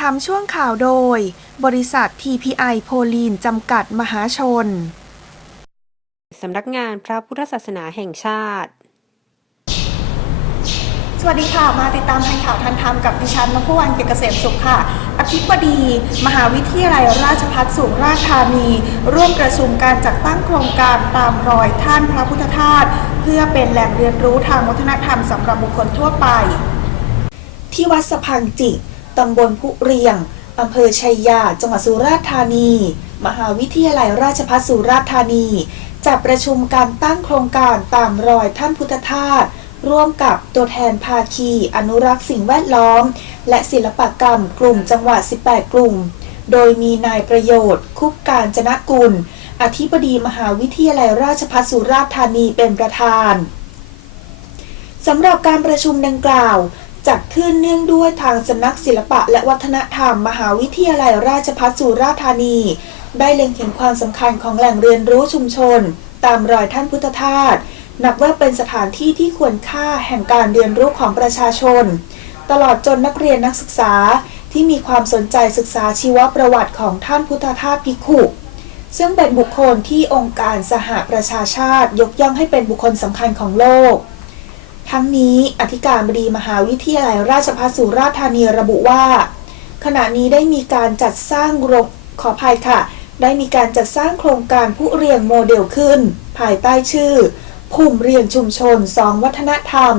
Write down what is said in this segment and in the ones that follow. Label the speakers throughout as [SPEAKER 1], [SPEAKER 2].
[SPEAKER 1] ทำช่วงข่าวโดย บริษัท TPI โพลีนจำกัดมหาชน
[SPEAKER 2] สำนักงานพระพุทธศาสนาแห่งชาติ
[SPEAKER 3] สวัสดีค่ะ มาติดตามทันข่าวทันธรรมกับดิฉันนพวรรณเกียรติเกษมสุขค่ะ อธิบดี มหาวิทยาลัยราชภัฏสุราษฎร์ธานี ร่วมประชุมการจัดตั้งโครงการตามรอยท่านพระพุทธทาสเพื่อเป็นแหล่งเรียนรู้ทางวัฒนธรรมสำหรับบุคคลทั่วไป ที่วัดสะพังจิก ตำบลผู้เรียง อำเภอชัยยา จังหวัดสุราษฎร์ธานี มหาวิทยาลัยราชภัฏสุราษฎร์ธานี จัดประชุมการตั้งโครงการตามรอยท่านพุทธทาสร่วมกับตัวแทนภาคี อนุรักษ์สิ่งแวดล้อม และศิลปกรรมกลุ่มจังหวัด 18 กลุ่ม โดยมีนายประโยชน์ คุปการจนะกุล อธิบดีมหาวิทยาลัยราชภัฏสุราษฎร์ธานีเป็นประธานสำหรับการประชุมดังกล่าว จัดขึ้นเนื่องด้วยทางสำนักศิลปะและวัฒนธรรม มหาวิทยาลัยราชภัฏสุราษฎร์ธานี ได้เล็งเห็นความสำคัญของแหล่งเรียนรู้ชุมชน ตามรอยท่านพุทธทาสนับว่าเป็นสถานที่ที่ควรค่าแห่งการเรียนรู้ของประชาชน ตลอดจนนักเรียนนักศึกษาที่มีความสนใจศึกษาชีวประวัติของท่านพุทธทาสภิกขุซึ่งเป็นบุคคลที่องค์การสหประชาชาติยกย่องให้เป็นบุคคลสำคัญของโลก ทั้งนี้อธิการบดีมหาวิทยาลัยราชภัฏสุราษฎร์ธานีระบุว่า ขณะนี้ได้มีการจัดสร้างโรงขออภัยค่ะ ได้มีการจัดสร้างโครงการผู้เรียงโมเดลขึ้น ภายใต้ชื่อ ภูมิเรียงชุมชนสองวัฒนธรรม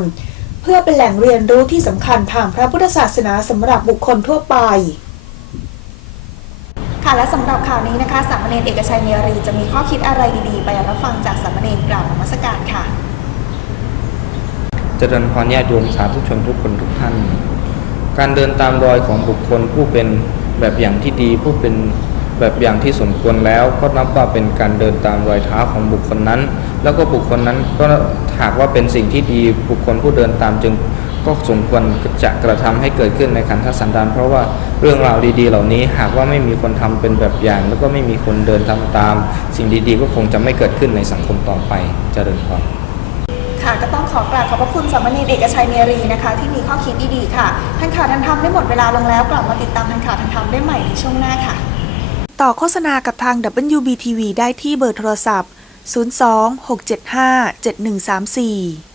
[SPEAKER 3] เพื่อเป็นแหล่งเรียนรู้ที่สำคัญทางพระพุทธศาสนาสำหรับบุคคลทั่วไปค่ะและสำหรับข่าวนี้นะคะสามเณรเอกชัยเนรีจะมีข้อคิดอะไรดีๆ ไปรับฟังจากสามเณรกล่าวนมัสการค่ะ
[SPEAKER 4] จริญพรญาติโยมสาธุชนทุกคนทุกท่าน การเดินตามรอยของบุคคลผู้เป็นแบบอย่างที่ดีผู้เป็นแบบอย่างที่สมควรแล้วก็นับว่าเป็นการเดินตามรอยเท้าของบุคคลนั้น แล้วก็บุคคลนั้นก็หากว่าเป็นสิ่งที่ดีบุคคลผู้เดินตามจึงก็สมควรจะกระทำให้เกิดขึ้นในขันธสันดานเพราะว่าเรื่องราวดี ๆ เหล่านี้หากว่าไม่มีคนทำเป็นแบบอย่าง แล้วก็ไม่มีคนเดินทำตาม สิ่งดีๆ ก็คงจะไม่เกิดขึ้นในสังคมต่อไปจเจริญพร
[SPEAKER 3] ค่ะก็ต้องขอกราบขอบพระคุณสามเณรเอกชัยเมรีนะคะ ที่มีข้อคิดดีๆค่ะทันข่าวทันธรรมได้หมดเวลาลงแล้วกลับมาติดตามทันข่าวทันธรรมได้ใหม่ในช่วงหน้าค่ะ
[SPEAKER 1] ต่อโฆษณากับทาง WBTV ได้ที่เบอร์โทรศัพท์ 02 675 7134